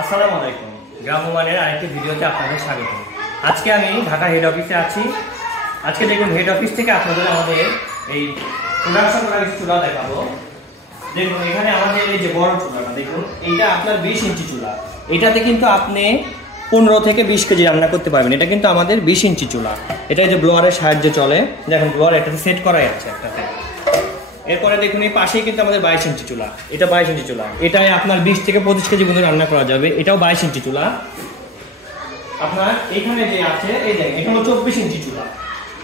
আসসালামু আলাইকুম। গ্রাম্যমানের আরেকটি ভিডিওতে আপনাদের স্বাগত। আজকে আমি ঢাকা হেড অফিসে আছি। আজকে দেখুন হেড অফিস থেকে আপনাদের আমাদের এই প্রোডাকশন করা কিছু চুলা দেখাবো। দেখুন এখানে আমাদের এই যে বড় চুলাটা দেখুন, এইটা আপনার 20 ইঞ্চি চুলা। এটাতে কিন্তু আপনি 15 থেকে 20 কেজি রান্না করতে পারবেন। এটা কিন্তু আমাদের 20 ইঞ্চি চুলা। এটা যে ব্লোয়ারের সাহায্যে চলে। দেখুন ব্লোয়ার এটাতে সেট করাই আছে একটাতে। এরপরে দেখুন এই পাশেই কিন্তু আমাদের 22 ইঞ্চি চুলা। এটা 22 ইঞ্চি চুলা। এটাই আপনার 20 থেকে 25 কেজি পর্যন্ত রান্না করা যাবে। এটাও 22 ইঞ্চি চুলা। আপনার এখানে যে আছে এই দেখেন, এটা হলো 24 ইঞ্চি চুলা।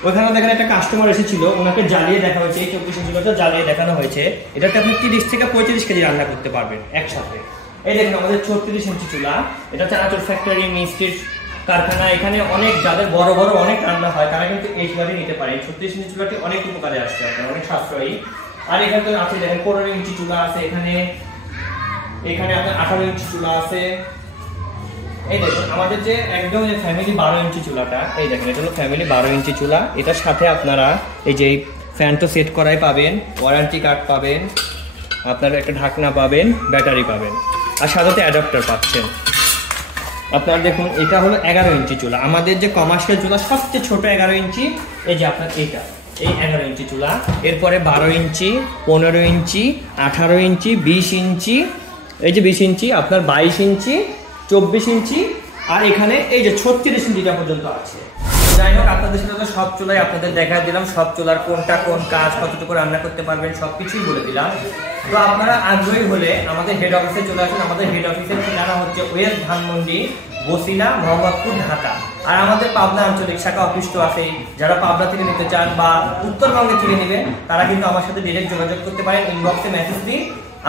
ওইখানে দেখেন একটা কাস্টমার এসেছিল, ওনাকে জ্বালিয়ে দেখা হয়েছে। এই 24 ইঞ্চি চুলাটা জ্বালিয়ে দেখানো হয়েছে। এটাতে আপনি 30 থেকে 35 কেজি রান্না করতে পারবেন একসাথে। এই দেখুন আমাদের 36 ইঞ্চি চুলা। এটা চানাচুর ফ্যাক্টরি, মিষ্টির কারখানা, এখানে অনেক যাদের বড় বড় অনেক রান্না হয় তারা কিন্তু এই চুলাটি নিতে পারে। 36 ইঞ্চি চুলাটি অনেক উপকারে আসছে, আপনার অনেক সাশ্রয়ী। আর এখানে তো আছে দেখেন 15 ইঞ্চি চুলা আছে এখানে আপনার 18 ইঞ্চি চুলা আছে। এই দেখুন আমাদের যে একদম যে ফ্যামিলি 12 ইঞ্চি চুলাটা, এই দেখেন এটা হলো ফ্যামিলি 12 ইঞ্চি চুলা। এটার সাথে আপনারা এই যে ফ্যান তো সেট করাই পাবেন, ওয়ারেন্টি কার্ড পাবেন, আপনারা একটা ঢাকনা পাবেন, ব্যাটারি পাবেন, আর সাথে অ্যাডাপ্টার পাচ্ছেন। আপনার দেখুন এটা হলো 11 ইঞ্চি চুলা। আমাদের যে কমার্শিয়াল চুলা সবচেয়ে ছোট 11 ইঞ্চি, এই যে আপনার এইটা এই 11 ইঞ্চি চুলা। এরপরে 12 ইঞ্চি, 15 ইঞ্চি, 18 ইঞ্চি, 20 ইঞ্চি, এই যে 20 ইঞ্চি, আপনার 22 ইঞ্চি, 24 ইঞ্চি, আর এখানে এই যে 36 ইঞ্চিটা পর্যন্ত আছে। যাই হোক, আপনাদের সাথে তো সব চুলাই আপনাদের দেখা দিলাম, সব চুলার কোনটা কোন কাজ, কতটুকু রান্না করতে পারবেন সবকিছুই বলে দিলাম। তো আপনারা আগ্রহী হলে আমাদের হেড অফিসে চলে আসুন। আমাদের হেড অফিসের ঠিকানা হচ্ছে ওয়েস্ট ধানমন্ডি, বসিলা, মোহাম্মদপুর, ঢাকা। আর আমাদের পাবনা আঞ্চলিক শাখা অফিস তো আছেই। যারা পাবনা থেকে নিতে চান বা উত্তরবঙ্গে থেকে নেবেন তারা কিন্তু আমার সাথে ডিরেক্ট যোগাযোগ করতে পারেন, ইনবক্সে মেসেজ দিন।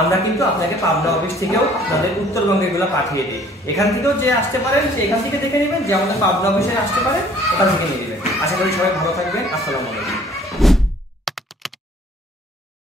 আমরা কিন্তু আপনাকে পাবনা অফিস থেকেও আমাদের উত্তরবঙ্গে এগুলো পাঠিয়ে দিই। এখান থেকেও যে আসতে পারেন সে এখান থেকে দেখে নেবেন, যে আমাদের পাবনা অফিসে আসতে পারেন ওখান থেকে নিয়ে নেবেন। আশা করি সবাই ভালো থাকবেন। আসসালামু আলাইকুম।